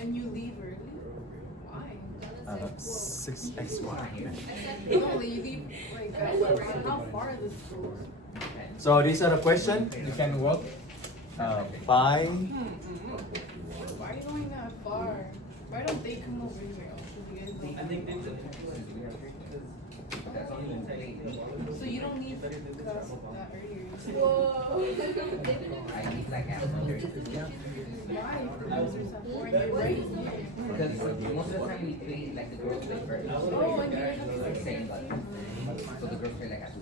And you leave early? Why? 6xy. No, you leave like how far is the school? So these are the questions you can work by. Why are you going that far? Why don't they come over here? I think they should. So you don't need class that earlier. Whoa. Why? Because there's a four and you're right here. Because most of the time we play like the girls play first. Oh, and you're Like same like. So the girls play like at 2.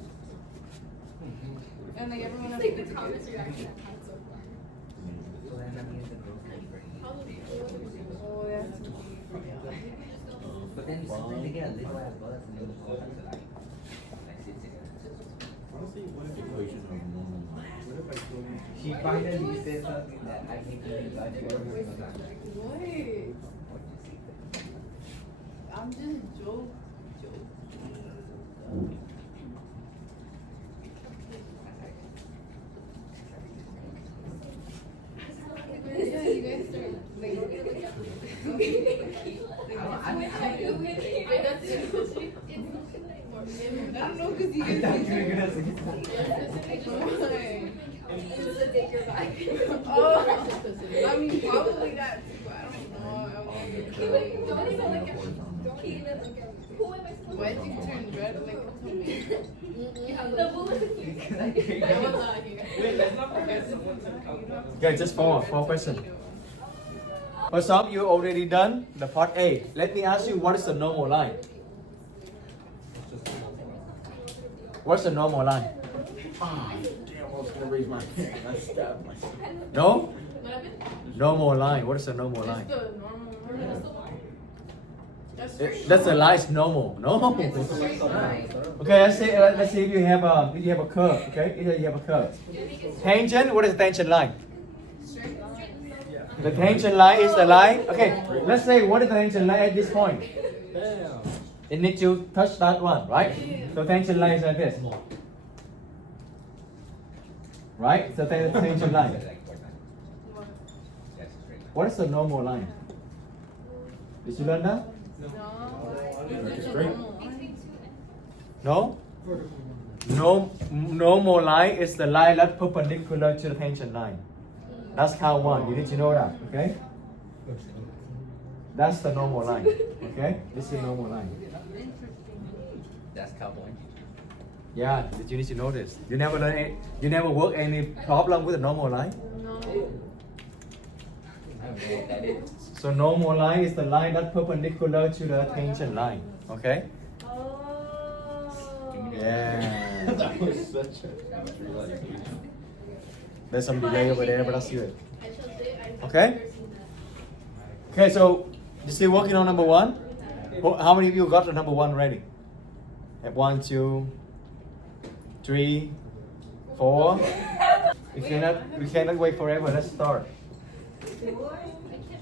and like everyone It's else. like the comments reaction I've had so far. So then that means the girls play first. Oh, yeah. But then sometimes they get a little ass buzz and they'll go to like 6. Equation of normal line. She finally said something that I think is What? I'm just joking. Yeah, you guys start like. I don't know because you guys. Oh, I mean probably that too, but I don't know. Don't even look at me. Don't even look at me. Who am I supposed to Why'd you turn red like tomato? The bullet. That was not here. Wait, let's not forget someone to Okay, just four questions. First off, you already done the part A. Let me ask you, what is the normal line? What's the normal line? Ah, damn, I was gonna raise my hand. I stabbed myself. No? What happened? Normal line. What is the normal Just line? the normal. That's straight. That's the line is normal. No. It's a straight line. Okay, let's say if you have a curve. Okay, if you have a curve. Tangent. What is the tangent line? Straight line. The tangent line is the line. Okay, let's say what is the tangent line at this point? Damn. It needs to touch that one, right? So tangent line is like this. Right? So tangent line. What is the normal line? Did you learn that? No. It's straight. No? No, normal line is the line that's perpendicular to the tangent line. That's count one. You need to know that, okay? That's the normal line, okay? This is the normal line. That's cowboy. Yeah, you need to know this. You never learn any, you never work any problem with the normal line. No. I don't know what that is. So normal line is the line that's perpendicular to the tangent line, okay? Oh. Yeah. That was such a realization. There's some delay over there, but that's good. I chose it. I've Okay. never seen that. Okay, so you still working on number one? How many of you got the number one ready? Have 1, 2, 3, 4. We cannot wait forever. Let's start.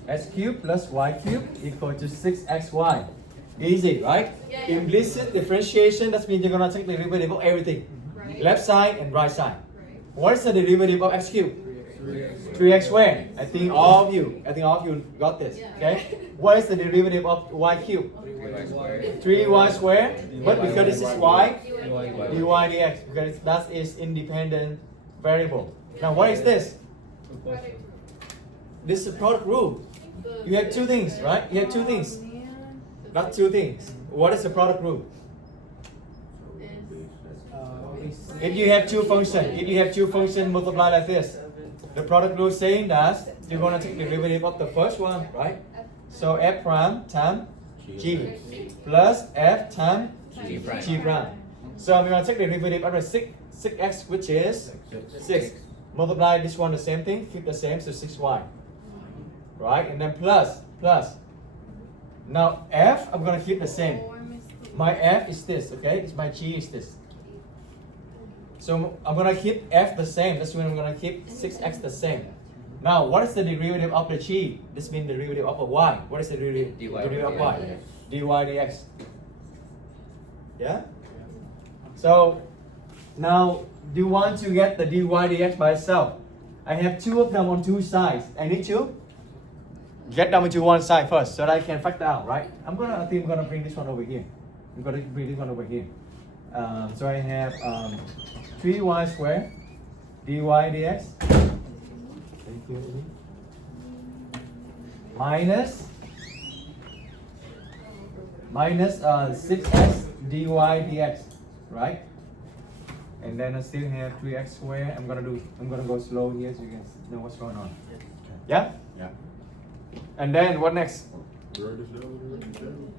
X cubed plus y cubed equal to 6xy. Easy, right? Yeah. Implicit differentiation, that means you're gonna take the derivative of everything. Right. Left side and right side. Right. What is the derivative of x cubed? 3x squared. I think all of you got this. Yeah. Okay? What is the derivative of y cubed? 3y squared. But because this is y, dy dx, because that is independent variable. Now what is this? This is a product rule. You have two things, right? You have two things. Not two things. What is the product rule? If you have two functions multiply like this, the product rule saying that you're gonna take the derivative of the first one, right? So f prime times g plus f times g prime. So we're gonna take the derivative of the 6x, which is 6. Multiply this one the same thing, keep the same, so 6y. Right? And then plus. Now f, I'm gonna keep the same. My f is this, okay? My g is this. So I'm gonna keep f the same. That's when I'm gonna keep 6x the same. Now, what is the derivative of the g? This means the derivative of a y. What is the derivative? Derivative of y? dy dx. Yeah? So now, do you want to get the dy dx by itself? I have two of them on two sides. I need to get down to one side first so that I can factor out, right? I think I'm gonna bring this one over here. I'm gonna bring this one over here. So I have 3y squared dy dx minus 6x dy dx, right? And then I still have 3x squared. I'm gonna go slow here so you can know what's going on. Yeah? Yeah. And then what next? Write this down.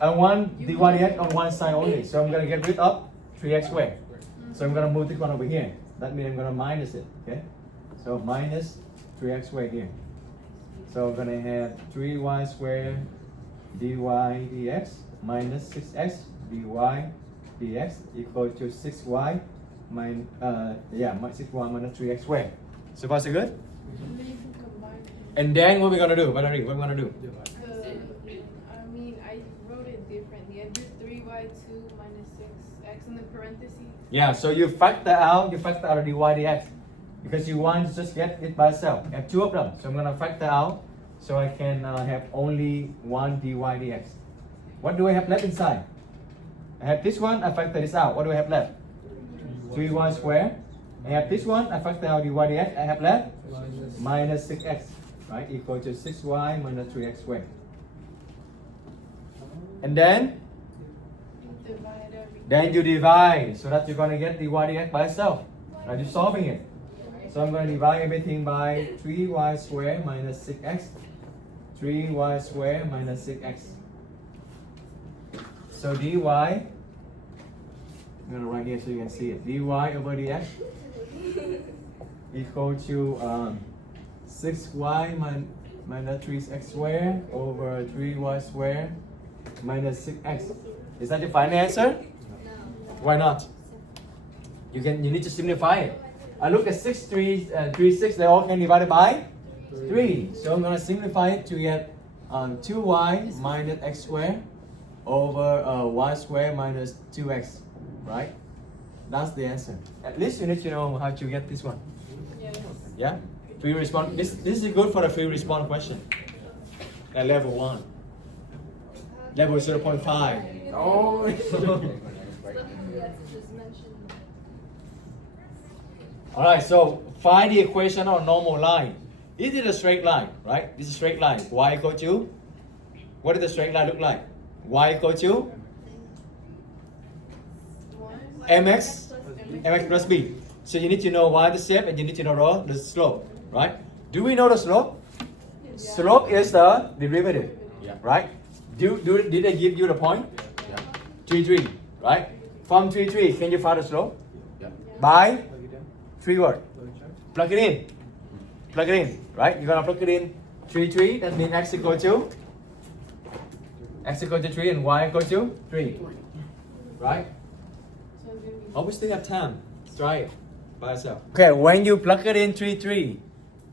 I want dy dx on one side only. So I'm gonna get rid of 3x squared. So I'm gonna move this one over here. That means I'm gonna minus it. Okay? So minus 3x squared here. So I'm gonna have 3y squared dy dx minus 6x dy dx equal to 6y minus 6y minus 3x squared. So far so good? And then you can combine it. And then what we're gonna do? Valerie, what we're gonna do? I mean, I wrote it differently. I did 3y2 minus 6x in the parentheses. Yeah, so you factor out the dy dx because you want to just get it by itself. I have two of them, so I'm gonna factor out so I can have only one dy dx. What do I have left inside? I have this one, I factor this out. What do I have left? 3y squared. I have this one, I factor out dy dx. I have left minus 6x, right? Equal to 6y minus 3x squared. And then Divide everything. Then you divide so that you're going to get dy dx by itself. Right? You're solving it. So I'm going to divide everything by 3y squared minus 6x. 3y squared minus 6x. So dy, I'm going to write here so you can see it. dy over dx equal to 6y minus 3x squared over 3y squared minus 6x. Is that your final answer? Why not? You need to simplify it. I look at 6, 3, 3, 6, they all can be divided by 3. So I'm going to simplify it to get 2y minus x squared over y squared minus 2x, right? That's the answer. At least you need to know how to get this one. Yes. Yeah? Free response. This is good for the free response question. At level 1. Level 0.5. Oh. Alright, so find the equation on normal line. This is a straight line, right? This is a straight line. Y equal to? What does the straight line look like? Y equal to? Mx plus b. So you need to know y the shape and you need to know the slope, right? Do we know the slope? Slope is the derivative, Yeah. right? Did they give you the point? Yeah. 3, 3, right? From 3, 3, can you find the slope? Yeah. By 3 word. Plug it in. Plug it in, right? You're gonna plug it in 3, 3. That means x equal to 3 and y equal to 3, right? Oh, we still have time. Let's try it by itself. Okay, when you plug it in 3, 3,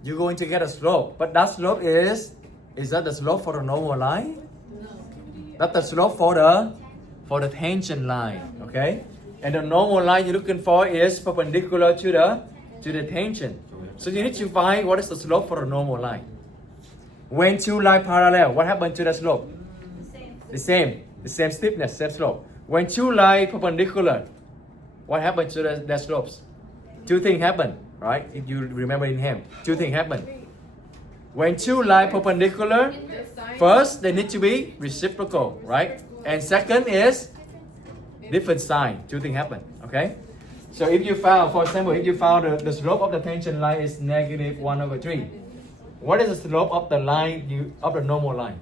you're going to get a slope. But that slope is that the slope for the normal line? That's the slope for the tangent line, okay? And the normal line you're looking for is perpendicular to the tangent. So you need to find what is the slope for the normal line. When two lines parallel, what happens to the slope? The same steepness, same slope. When two lines perpendicular, what happens to the slopes? Two things happen, right? If you remember in him, two things happen. When two lines perpendicular, first they need to be reciprocal, right? And second is different sign. Two things happen, okay? So if you found, for example, if you found the slope of the tangent line is negative 1 over 3, what is the slope of the line of the normal line?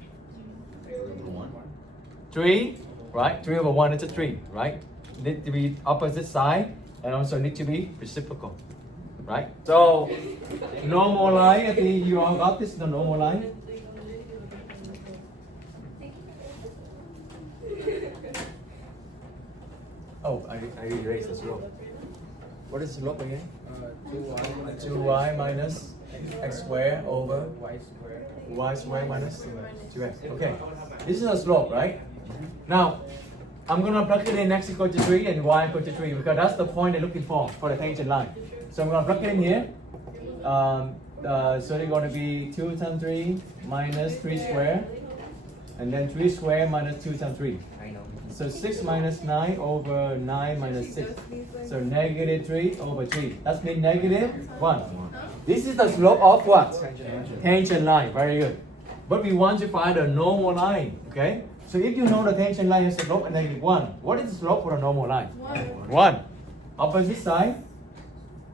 3, right? 3 over 1 is a 3, right? Need to be opposite side and also need to be reciprocal, right? So normal line, I think you all got this, the normal line. Oh, I erased the slope. What is the slope again? 2y minus x squared over y squared minus 2x. Okay, this is a slope, right? Now, I'm gonna plug it in x equal to 3 and y equal to 3 because that's the point they're looking for the tangent line. So I'm gonna plug it in here. So they're going to be 2 times 3 minus 3 square, and then 3 square minus 2 times 3. I know. So 6 minus 9 over 9 minus 6. So negative 3 over 3. That's mean negative 1. This is the slope of what? Tangent line. Very good. But we want to find a normal line. Okay? So if you know the tangent line has a slope of negative 1, what is the slope for a normal line? 1. Opposite side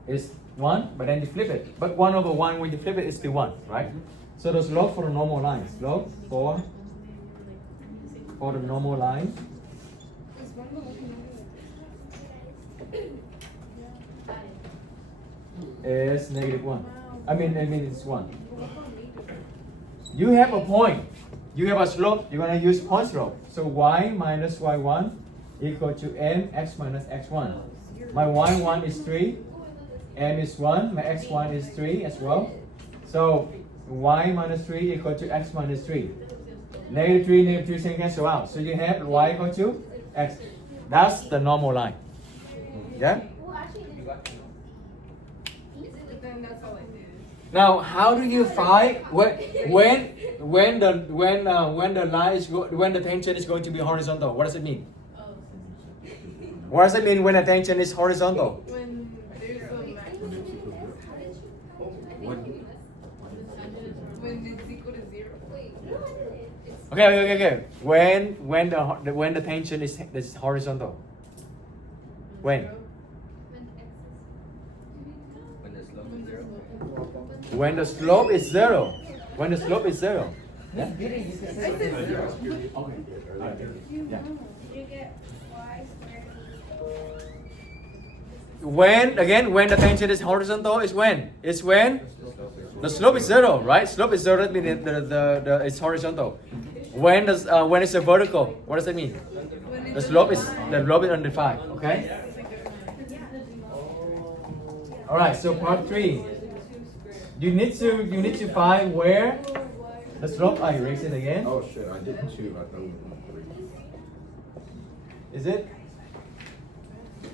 is 1, but then you flip it. But 1 over 1, when you flip it, it's still 1, right? So the slope for a normal line, slope for the normal line is negative 1. I mean it's 1. You have a point. You have a slope. You're going to use point slope. So y minus y1 equal to mx minus x1. My y1 is 3. M is 1. My x1 is 3 as well. So y minus 3 equal to x minus 3. Negative 3 can cancel out. So you have y equal to x. That's the normal line. Yeah? Then that's all I did. Now, how do you find when the line is when the tangent is going to be horizontal? What does it mean? What does it mean when the tangent is horizontal? When there's a maximum. When it's equal to 0. Okay. When the tangent is horizontal. When? When the slope is 0. When the slope is 0. When the slope is 0. Yeah? You get y squared. When the tangent is horizontal is when? It's when the slope is 0, right? Slope is 0, that means it's horizontal. When it's a vertical, what does that mean? The slope is undefined, okay? Alright, so part 3. You need to find where the slope. I erase it again. Oh shit, I didn't too. I thought it was 3. Is it?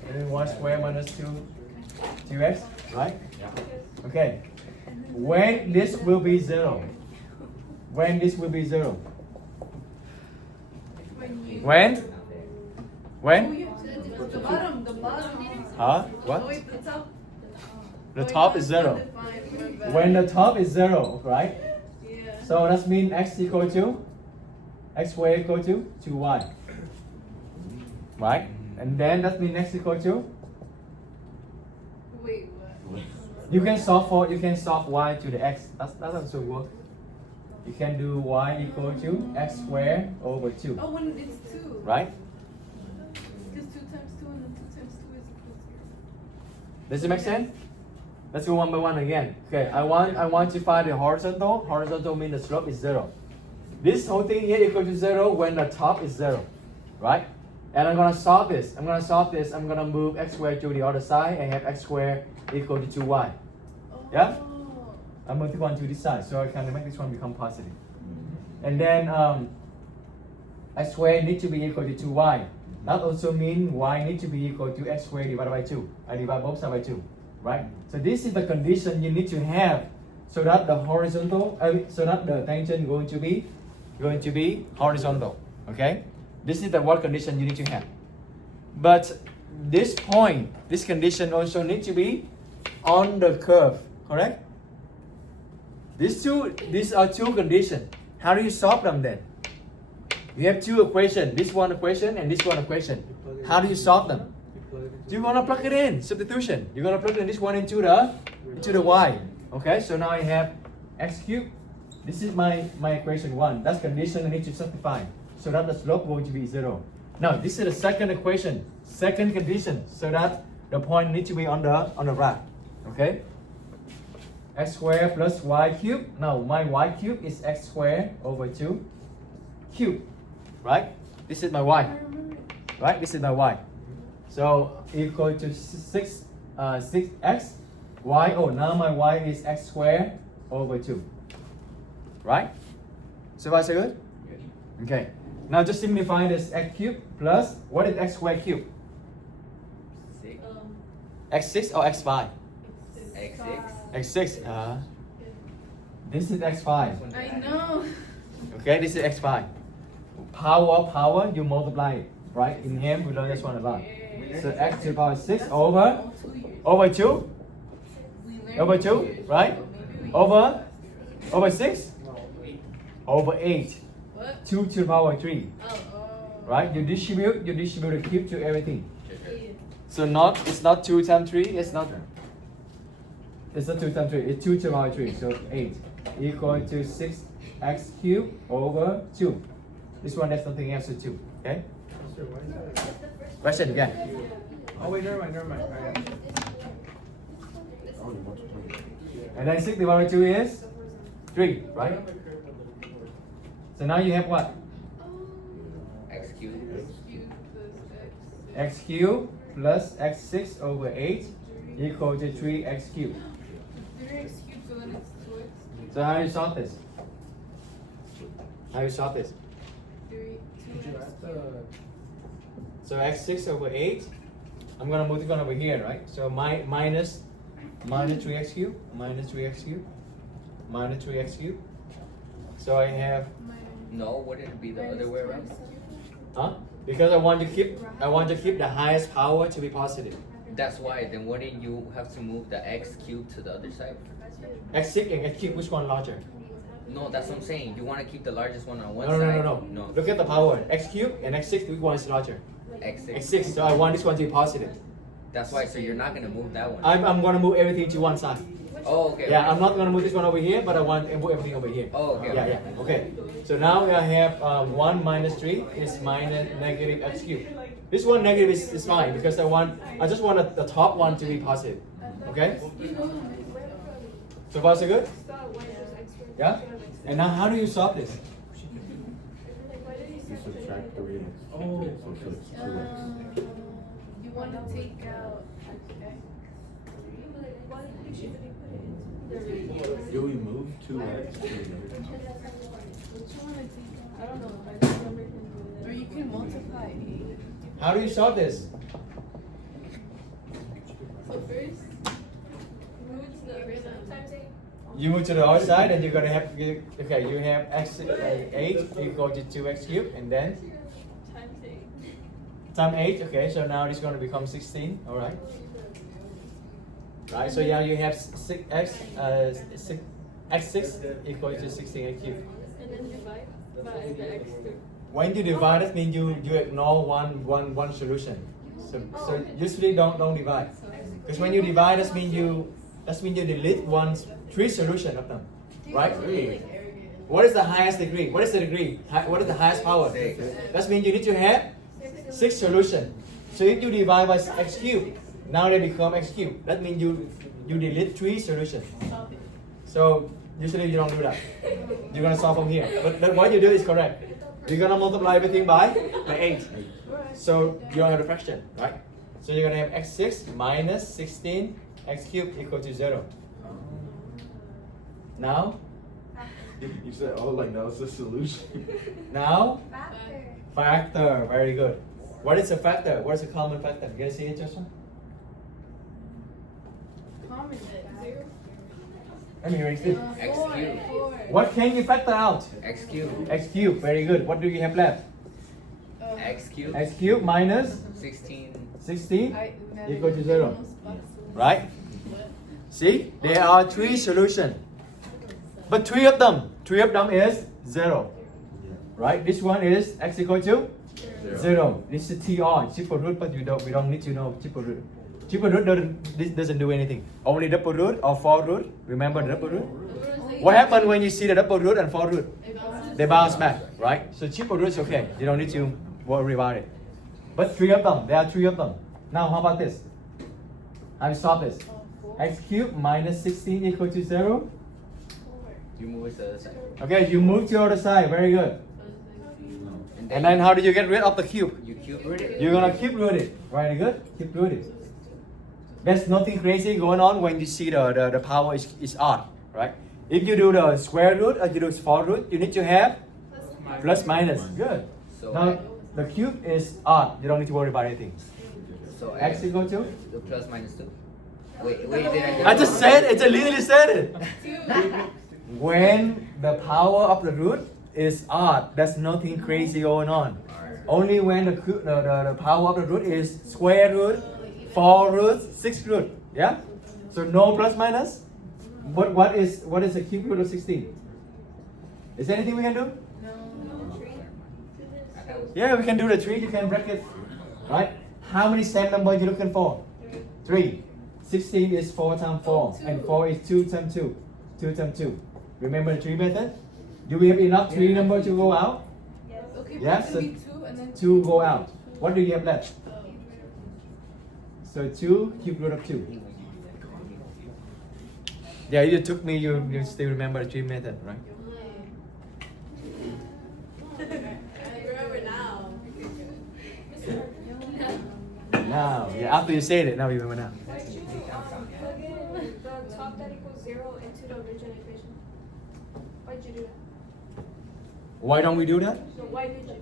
And then 1 square minus 2x, right? Yeah. Okay. When this will be 0? When this will be 0? When? The bottom. Huh? Oh, What? wait, the top. The top is 0. When the top is 0, right? Yeah. So that means x equal to x squared equal to 2y. Right? And then that means x equal to, Wait, what? you can solve y to the x. That also work. You can do y equal to x squared over 2. Oh, when it's 2. Right? Because 2 times 2 and then 2 times 2 is equal to 0. Does it make sense? Let's go one by one again. Okay, I want to find the horizontal. Horizontal means the slope is 0. This whole thing here equal to 0 when the top is 0. Right? And I'm gonna solve this. I'm gonna move x squared to the other side and have x squared equal to 2y. Yeah? I move this one to this side, so I can make this one become positive. And then x squared need to be equal to 2y. That also means y need to be equal to x squared divided by 2. I divide both sides by 2. Right? So this is the condition you need to have so that the so that the tangent going to be horizontal. Okay? This is the what condition you need to have. But this point, this condition also need to be on the curve, correct? These are two conditions. How do you solve them then? You have two equations, this one equation and this one equation. How do you solve them? You're gonna plug it in, substitution. You're gonna plug in this one into the y. Okay, so now I have x cubed. This is my equation 1. That's condition I need to simplify. So that the slope going to be 0. Now this is the second equation, second condition, so that the point needs to be on the right. Okay? X squared plus y cubed. Now my y cubed is x squared over 2 cubed. Right? This is my y. Right? This is my y. So equal to 6x y. Oh, now my y is x squared over 2. Right? So far so good? Okay. Now just simplify this x cubed plus, what is x squared cubed? 6. X6 or x5? X6. X6. This is x5. I know. Okay, this is x5. Power, you multiply it, right? In here, we learned this one a lot. So x to the power 6 over 2, over 2, right? Over 6, over 8, What? 2 to the power 3, Oh. right? You distribute the cube to everything. So it's not 2 times 3, it's not 2 times 3, it's 2 to the power 3, so 8 equal to 6x cubed over 2. This one has nothing else to 2, okay? Question again. Oh wait, never mind. And then 6 divided by 2 is 3, right? So now you have what? X cubed. X cubed plus x6 over 8 equal to 3x cubed. 3x cubed, so then it's 2x. So how do you solve this? How do you solve this? 2x. So x6 over 8, I'm gonna move this one over here, right? So minus 3x cubed, minus 3x cubed, minus 3x cubed. So I have, No, wouldn't it be the other way around? huh? Because I want to keep the highest power to be positive. That's why. Then wouldn't you have to move the x cubed to the other side? X6 and x cubed, which one larger? No, that's what I'm saying. You want to keep the largest one on one No, side. no. Look at the power. X cubed and x6, which one is larger? X6. X6, so I want this one to be positive. That's why. So you're not gonna move that one. I'm gonna move everything to one side. Oh, okay. Yeah, okay. I'm not gonna move this one over here, but I want to move everything over here. Oh, okay. Yeah, okay. So now I have 1 minus 3 is minus negative x cubed. This one negative is fine because I just want the top one to be positive. Okay? So far so good? Yeah? And now how do you solve this? You subtract 3x. Oh. So it's 2x. You want to take out x. Do we move 2x to the other What you want to take out? I don't know. Or you can multiply 8. How do you solve this? So first, move to the other side. You move to the other side and you're gonna have, okay, you have x 8 equal to 2x cubed and then Times 8. times 8, okay, so now it's gonna become 16, alright? Right, so now you have 6x6 equal to 16x cubed. And then divide by the x cubed. When you divide, that means you ignore one solution. So usually don't divide. Because when you divide, that means you delete three solution of them. Right? What is the highest degree? What is the degree? What is the highest power? That means you need to have 6 solution. So if you divide by x cubed, now they become x cubed. That means you delete 3 solutions. So usually you don't do that. You're gonna solve from here. But what you do is correct. You're gonna multiply everything by 8. So you don't have the fraction, right? So you're gonna have x6 minus 16 x cubed equal to 0. Now, You said, oh, like that was the solution. now, factor. Very good. What is a factor? What is a common factor? You guys see it, Joshua? Common 0. Let me erase it. X cubed. 4. What can you factor out? X cubed. X cubed. Very good. What do you have left? X cubed. X cubed minus 16. 16 equal to 0. Right? See? There are 3 solutions. But 3 of them is 0. Right? This one is x equal to 0. This is TR, triple root, but we don't need to know triple root. Triple root doesn't do anything. Only double root or 4 root. Remember the double root? What happens when you see the double root and 4 root? They bounce back, right? So triple root is okay. You don't need to worry about it. But 3 of them, there are 3 of them. Now how about this? How do you solve this? X cubed minus 16 equal to 0. You move it to the other side. Okay, you move to the other side. Very good. And then how do you get rid of the cube? You cube root it. You're gonna keep root it. Very good. Keep root it. There's nothing crazy going on when you see the power is odd, right? If you do the square root or you do 4 root, you need to have plus minus. Good. So Now the cube is odd. You don't need to worry about anything. so X equal to? the plus minus 2. Wait, did I get I it just wrong? said it. I literally said it. when the power of the root is odd, there's nothing crazy going on. Only when the power of the root is square root, 4 root, 6 root. Yeah? So no plus minus. But what is the cube root of 16? Is there anything we can do? No. Yeah, we can do the 3. You can break it. Right? How many same number you looking for? 3. 16 is 4 times 4. And 4 is 2 times 2. 2 times 2. Remember the 3 method? Do we have enough 3 number to go out? Okay, but Yeah, it's so gonna be 2 and then 2 go out. What do you have left? So 2 cube root of 2. Yeah, you took me, you still remember the 3 method, right? I remember now. Now, yeah, after you said it, now you remember now. Why'd you plug in the top that equals 0 into the original equation? Why'd you do that? Why don't we do that? So why did you?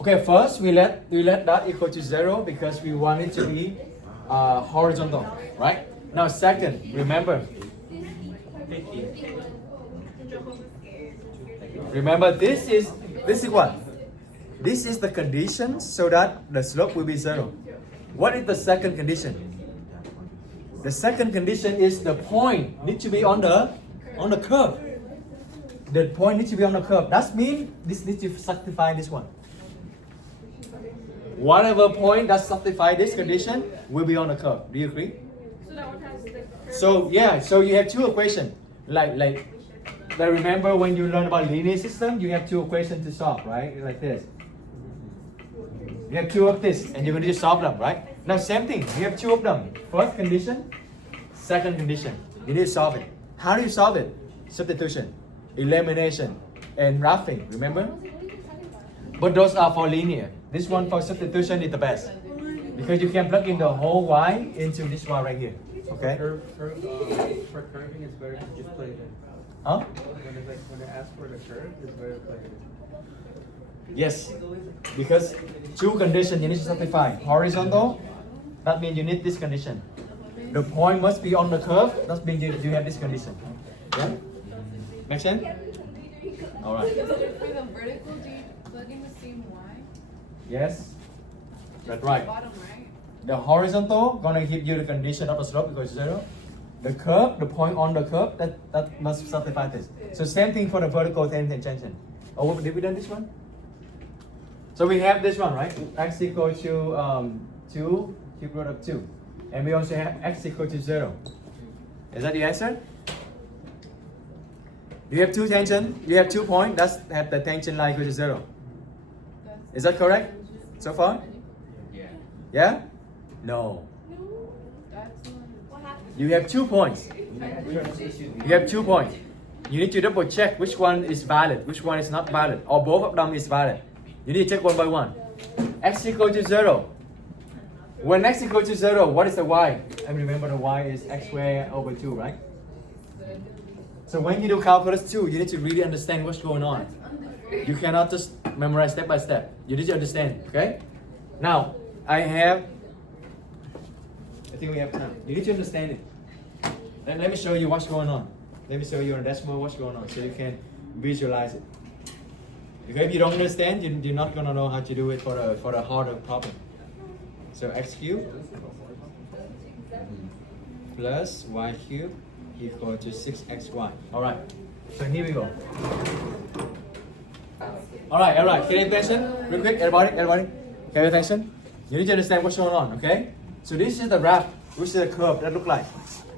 Okay, first we let that equal to 0 because we want it to be horizontal, right? Now second, remember this is what? This is the condition so that the slope will be 0. What is the second condition? The second condition is the point needs to be on the curve. The point needs to be on the curve. That means this needs to satisfy this one. Whatever point that satisfies this condition will be on the curve. Do you agree? So that one has the curve. So yeah, so you have 2 equations. Like remember when you learn about linear system, you have 2 equations to solve, right? Like this. You have 2 of this, and you're going to just solve them, right? Now same thing. You have 2 of them. First condition, second condition. You need to solve it. How do you solve it? Substitution, elimination, and roughing. Remember? But those are for linear. This one for substitution is the best because you can plug in the whole y into this one right here. Okay? For curving, it's better to just plug it in. Huh? When it asks for the curve, it's better to plug it in. Yes, because 2 conditions you need to satisfy. Horizontal, that means you need this condition. The point must be on the curve, that means you have this condition. Yeah? Make sense? Alright. for the vertical, do you plug in the same y? Yes? That's Just right. The bottom, right? The horizontal gonna give you the condition of the slope equals 0. The curve, the point on the curve, that must satisfy this. So same thing for the vertical tangent. Oh, did we done this one? So we have this one, right? X equal to 2 cube root of 2. And we also have x equal to 0. Is that the answer? You have 2 tangent, you have 2 points, that's have the tangent line equal to 0. Is that correct so far? Yeah. Yeah? No. That's not. What happened? You have 2 points. You have 2 points. You need to double check which one is valid, which one is not valid, or both of them is valid. You need to check one by one. X equal to 0. When x equal to 0, what is the y? I remember the y is x squared over 2, right? So when you do calculus 2, you need to really understand what's going on. You cannot just memorize step by step. You need to understand, okay? Now, I think we have time. You need to understand it. Let me show you what's going on. Let me show you on the decimal what's going on so you can visualize it. Because if you don't understand, you're not gonna know how to do it for a harder problem. So x cubed plus y cubed equal to 6xy. Alright, so here we go. Alright, pay attention. Real quick, everybody. Pay attention. You need to understand what's going on, okay? So this is the graph, which is the curve that look like.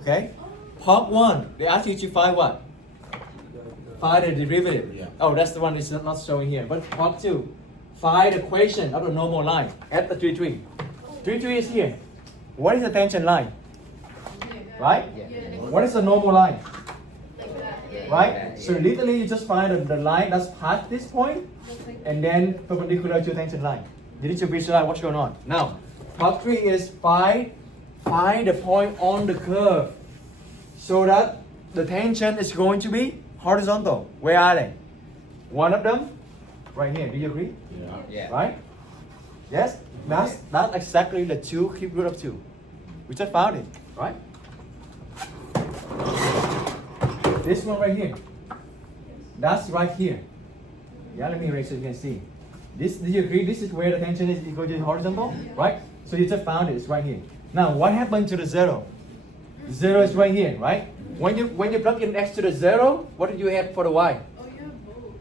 Okay? Part 1, they ask you to find what? Find the derivative. Yeah. Oh, that's the one that's not showing here. But part 2, find the equation of the normal line at the 3, 3. 3, 3 is here. What is the tangent line? Right? What is the normal line? Right? So literally you just find the line that's past this point and then perpendicular to tangent line. You need to visualize what's going on. Now, part 3 is find the point on the curve so that the tangent is going to be horizontal. Where are they? One of them, right here. Do you agree? Yeah. Right? Yes? That's exactly the 2 cube root of 2. We just found it, right? This one right here. That's right here. Yeah, let me erase so you can see. This, do you agree? This is where the tension is equal to the horizontal, right? So you just found it. It's right here. Now, what happened to the zero? Zero is right here, right? When you plug in x to the zero, what did you have for the y? Oh, you have both.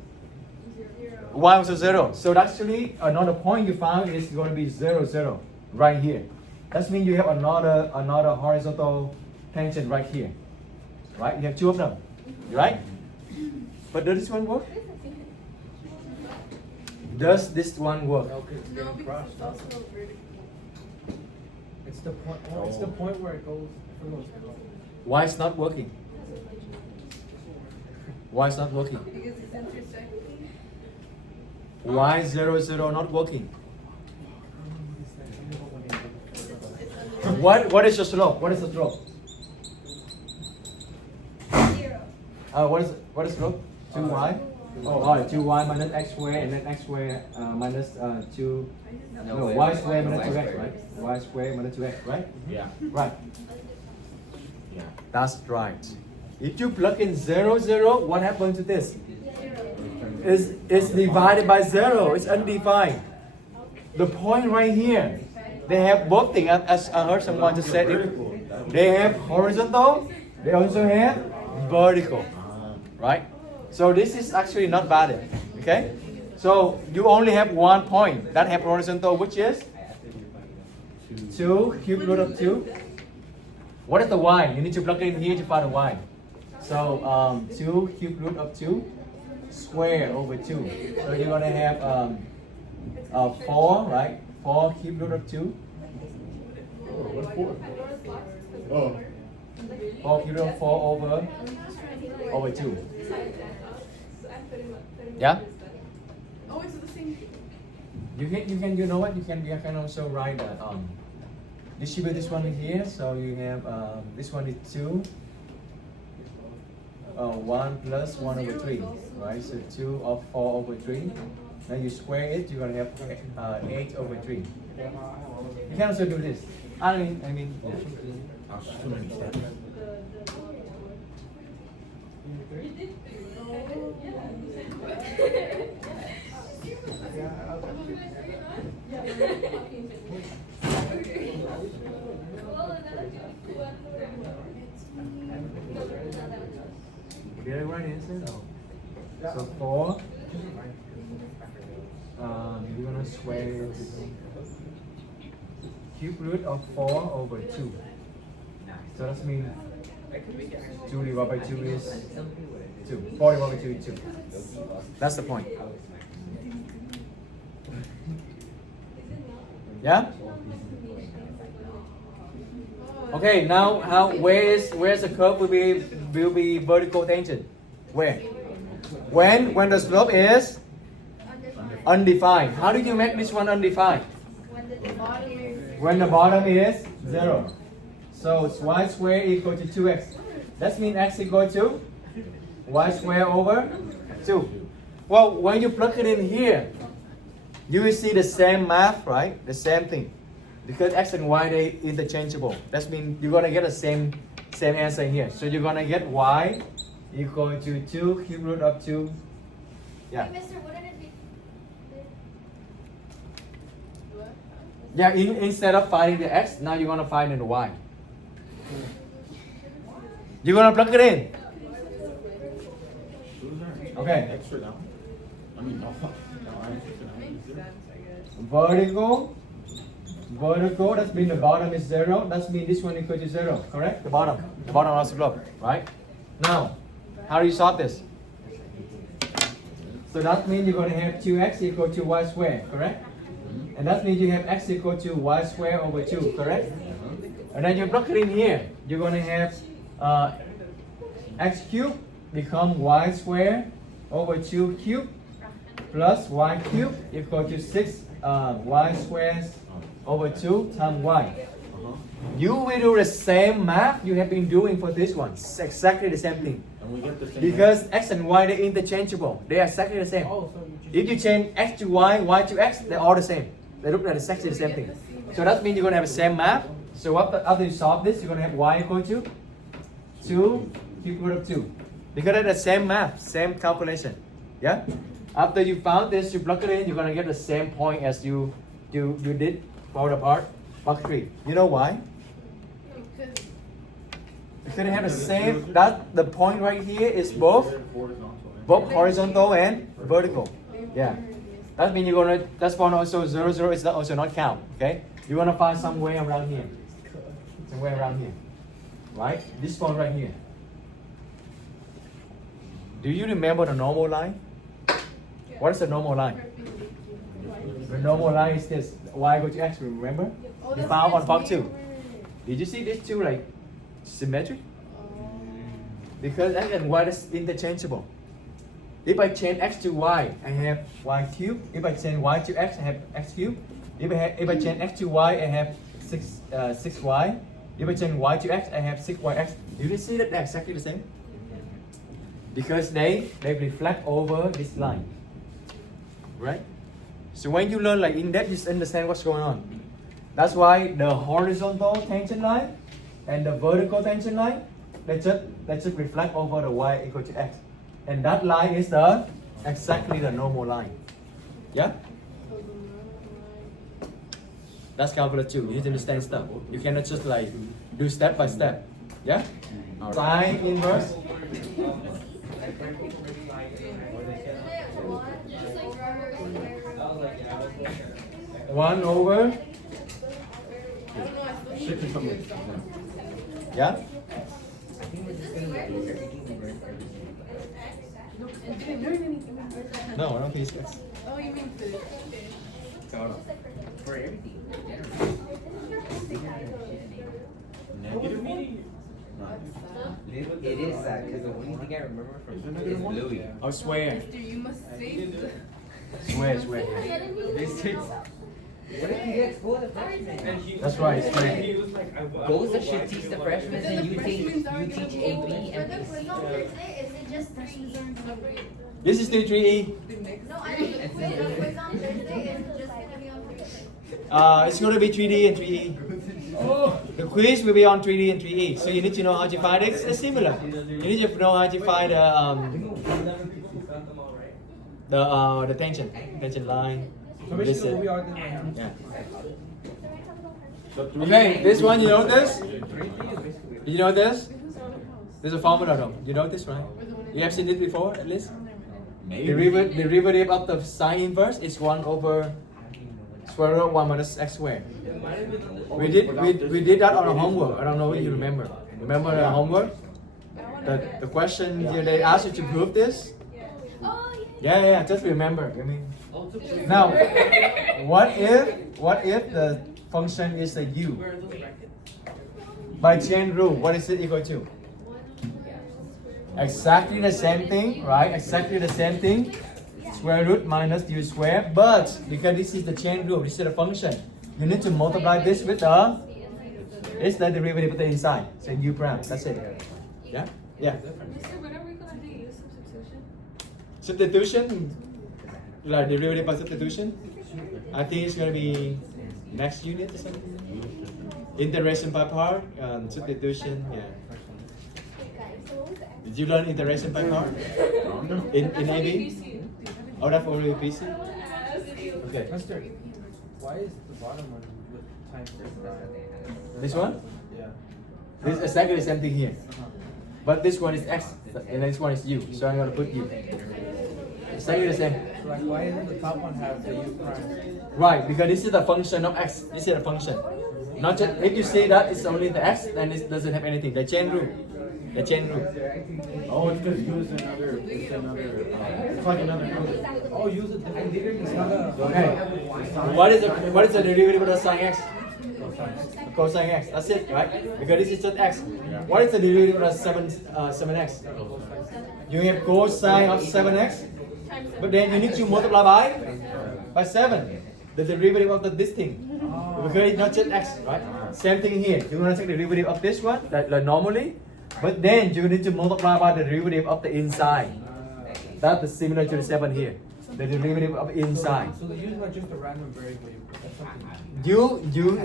Y was a zero. So actually, another point you found is going to be 0, 0, right here. That means you have another horizontal tangent right here, right? You have two of them, right? But does this one work? Does this one work? No, because it's also vertical. It's the point. Oh, it's the point where it goes. Why it's not working? Why it's not working? Because it's intersecting. Why 0, 0 not working? What is your slope? What is the slope? 0. What is slope? 2y. Oh, all right, 2y minus x squared and then x squared minus 2. No, y squared minus 2x, right? Y squared minus 2x, right? Yeah. Right. Yeah. That's right. If you plug in 0, 0, what happens to this? It's divided by 0. It's undefined. The point right here, they have both things. As I heard someone just said, they have horizontal. They also have vertical, right? So this is actually not valid. Okay. So you only have one point that have horizontal, which is 2 cube root of 2. What is the y? You need to plug it in here to find the y. So 2 cube root of 2 square over 2. So you're going to have 4, right? 4 cube root of 2. What's 4? Oh. 4 cube root of 4 over 2. Yeah? Oh, it's the same thing. You know what? You can also write distribute this one in here. So you have this one is 2. 1 plus 1 over 3, right? So 2 of 4 over 3. Then you square it, you're gonna have 8 over 3. You can also do this. I mean. That's too many steps. Did I write answer? No. So 4. You're gonna square it. Cube root of 4 over 2. So that means 2 divided by 2 is 2. 4 divided by 2 is 2. That's the point. Yeah? Okay, now where's the curve will be vertical tangent? Where? When the slope is undefined. How do you make this one undefined? When the bottom is 0. So it's y squared equal to 2x. That means x equal to y squared over 2. Well, when you plug it in here, you will see the same math, right? The same thing. Because x and y, they interchangeable. That means you're gonna get the same answer here. So you're gonna get y equal to 2 cube root of 2. Yeah. Hey, mister, wouldn't it be... Yeah, instead of finding the x, now you're gonna find the y. You're gonna plug it in. Okay. Extra down. I mean, no. Makes sense, I guess. Vertical, that means the bottom is 0. That means this one equal to 0, correct? The bottom of the slope, right? Now, how do you solve this? So that means you're going to have 2x equal to y squared, correct? And that means you have x equal to y squared over 2, correct? And then you plug it in here. You're going to have x cubed become y squared over 2 cubed plus y cubed equal to 6 y squared over 2 times y. You will do the same math you have been doing for this one. It's exactly the same thing. And we get the same. Because x and y, they're interchangeable. They are exactly the same. Oh, so you just... If you change x to y to x, they're all the same. They look like exactly the same thing. So that means you're going to have the same math. So after you solve this, you're going to have y equal to 2 cube root of 2. Because that's the same math, same calculation. Yeah? After you found this, you plug it in, you're gonna get the same point as you did for the part 3. You know why? Because Because they have the same, that the point right here is both horizontal and vertical. Yeah. That means you're gonna, that's one also 0, 0 is also not count. Okay? You wanna find somewhere around here. Somewhere around here. Right? This point right here. Do you remember the normal line? What is the normal line? The normal line is this. Y equal to x, remember? Oh, You that's found on why part it's 2. weird. Did you see these two like symmetric? Oh. Because x and y is interchangeable. If I change x to y, I have y cubed. If I change y to x, I have x cubed. If I change x to y, I have 6y. If I change y to x, I have 6yx. Do you see that they're exactly the same? Because they reflect over this line. Right? So when you learn like in depth, you just understand what's going on. That's why the horizontal tangent line and the vertical tangent line, they just reflect over the y equal to x. And that line is exactly the normal line. Yeah? So the normal line. That's calculus 2. You need to understand stuff. You cannot just like do step by step. Yeah? Sine inverse. 1 over. I don't know, I still need to figure something. Yeah? I didn't learn anything about that. No, I don't think it's x. Oh, you mean to? Okay. For everything. Negative meaning? It is sad because the only thing I remember from is Louis. I swear. Mister, you must save the. Swear. What if he gets gold at freshman? That's right, it's swear. He was like, Goals that should teach the freshmen and you teach AB and For the BC. quiz on Thursday, is it just 3E? This is still 3E. No, I mean, the quiz on Thursday, is it just gonna be on Thursday? It's going to be 3D and 3E. The quiz will be on 3D and 3E. So you need to know how to find it. It's similar. You need to know how to find the tangent line. So This basically, is- we are right now. yeah. Okay, this one, you know this? You know this? There's a formula though. You know this, right? You have seen it before, at least? Derivative of the sine inverse is 1 over square root of 1 minus x squared. We did that on our homework. I don't know if you remember. Remember the homework? The question they asked you to prove this? Oh, Yeah, just remember. I mean, now, what if the function is a u? By chain rule, what is it equal to? Exactly the same thing, right? Exactly the same thing. Square root minus u squared. But because this is the chain rule, this is the function, you need to multiply this with it's the derivative of the inside. So u prime. That's it. Yeah? Yeah. Mister, when are we gonna do use substitution? Substitution, like derivative by substitution. I think it's gonna be next unit or something. Integration by part, substitution. Yeah. Did you learn integration by part in AB? Oh, that's already PC. Okay. Mister, why is the bottom one with times? This one? Yeah. This is exactly the same thing here. But this one is x, and this one is u. So I'm gonna put u. Exactly the same. So like, why doesn't the top one have the u prime? Right, because this is the function of x. This is the function. Not just if you say that it's only the x, then it doesn't have anything. The chain rule. The chain rule. oh, it's just use another, it's like another number. Oh, use a different leader. It's not a. Okay. What is the derivative of the sine x? Cosine x. That's it, right? Because this is just x. What is the derivative of the 7x? You have cosine of 7x, but then you need to multiply by 7. The derivative of this thing. Because it's not just x, right? Same thing here. You're gonna take the derivative of this one, like normally, but then you need to multiply by the derivative of the inside. That's similar to the 7 here. The derivative of inside. So the u is not just a random variable. That's something. U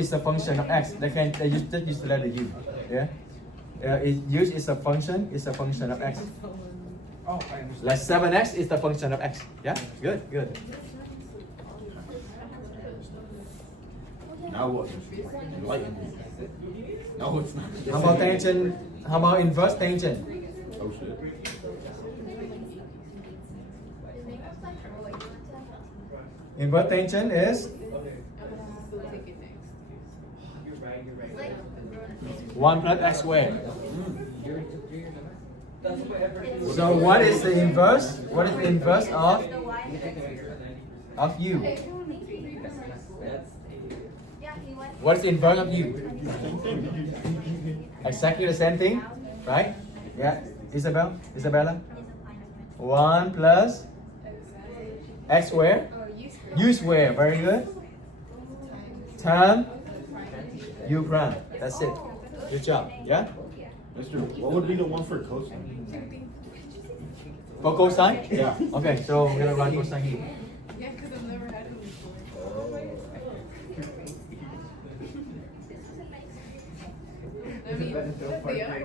is the function of x. They just use the letter u. Yeah. use is a function. It's a function of x. Oh, I understand. Like 7x is the function of x. Yeah, good, good. Now what? Enlighten me. No, it's not. How about tangent? How about inverse tangent? Oh shit. Inverse tangent is I'm gonna still take it next. 1 plus x squared. So what is the inverse? What is the inverse of u? What is the inverse of u? Exactly the same thing, right? Yeah, Isabella? 1 plus x squared, u squared, very good. Term u prime, that's it. Good job, yeah? Mister, what would be the one for cosine? For cosine? Yeah. Okay, so we're gonna run cosine here. Yeah, because I've never had it before. I mean, they are.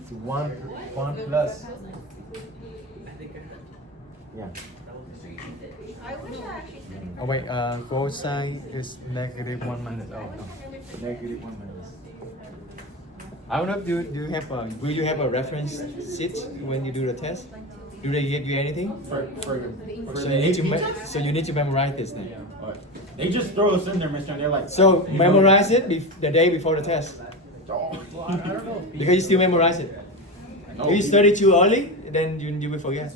It's 1 plus. Yeah. I wish I actually studied. Oh wait, cosine is negative 1 minus. Oh no, negative 1 minus. I don't know. Do you have a? Will you have a reference sheet when you do the test? Do they give you anything? For So the you need to AP? so you need to memorize this thing. Alright. They just throw us in there, mister, and they're like, So you know, memorize it the day before the test oh. Well, I don't know. because you still memorize it. No, If you study too early, then you will forget.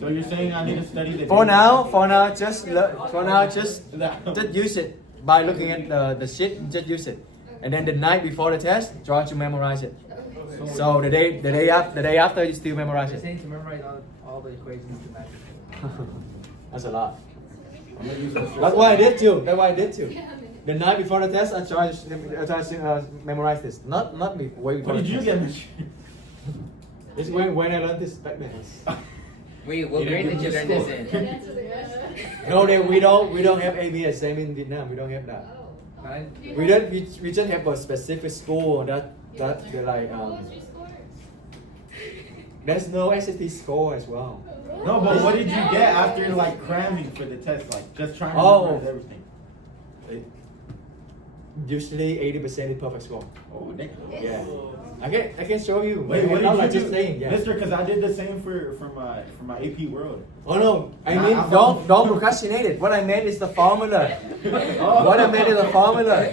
So you're saying I need to study the For day- now, just use it by looking at the sheet. Just use it, and then the night before the test, try to memorize it. So the day after, you still memorize They're it. saying to memorize all the equations to match. That's a lot. I'm gonna use this. That's why I did too. That's why I did too. The night before the test, I try to memorize this. Not me. Way before What did the you test. get, mister? It's when I learned this back then. Wait, what grade did you learn this in? No, we don't have AB same in Vietnam. We don't have that. We just have a specific school that they're like there's no SAT score as well. No, but what did you get after like cramming for the test? Like just trying to Oh. memorize everything. Usually 80% is perfect score. Oh, Nick. Yeah, I can show you. Wait, what Not did like you just do, saying. Yeah. Mister? Because I did the same for my AP World. Oh no, I Nah, mean I don't procrastinate it. What I meant is the formula. What I meant is the formula.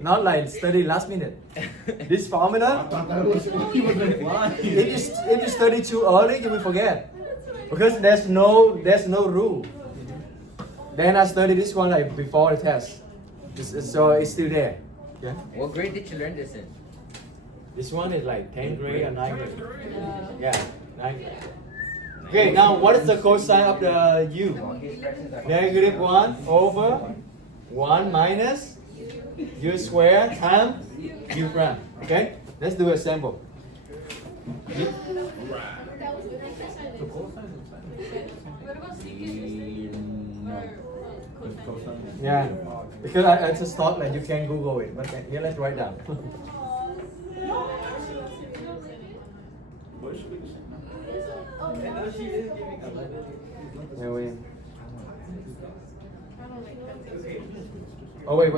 Not like study last minute. This I formula, thought that was he was blind. if you study too early, you will forget. Because there's no rule. Then I studied this one like before the test. So it's still there. Yeah. What grade did you learn this in? This one is like 10th grade or 9th grade. Yeah, 9th grade. Okay, now what is the cosine of the u? Negative 1 over 1 minus u squared times u prime. Okay, let's do a sample. Yeah, because I just thought like you can Google it, but yeah, let's write down. What should we do? Yeah, wait. Oh wait.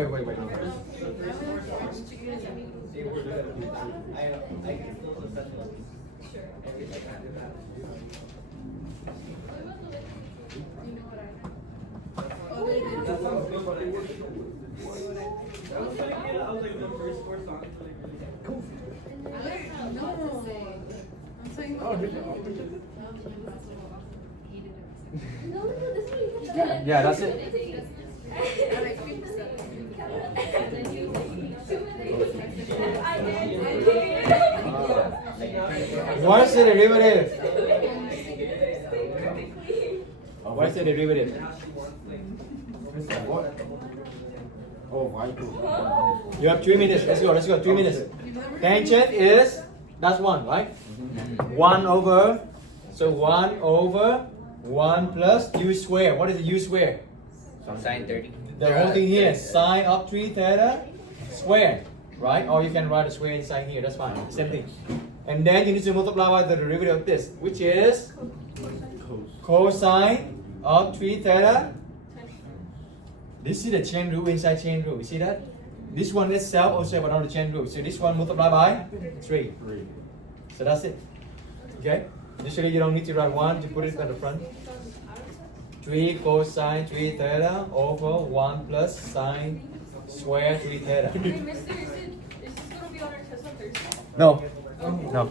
Yeah, that's it. What is the derivative? What is the derivative? What? Oh, why? You have 3 minutes. Let's go. 3 minutes. Tangent is that's 1, right? 1 over. So 1 over 1 plus u squared. What is the u squared? Sine 30. The whole thing here, sine of 3 theta square, right? Or you can write a square inside here, that's fine, same thing. And then you need to multiply by the derivative of this, which is cosine of 3 theta. This is the chain rule inside chain rule, you see that? This one itself also another chain rule, so this one multiply by 3. So that's it, okay? Usually you don't need to write 1 to put it at the front. 3 cosine 3 theta over 1 plus sine square 3 theta. Hey, mister, is this gonna be on our test on Thursday? No, no.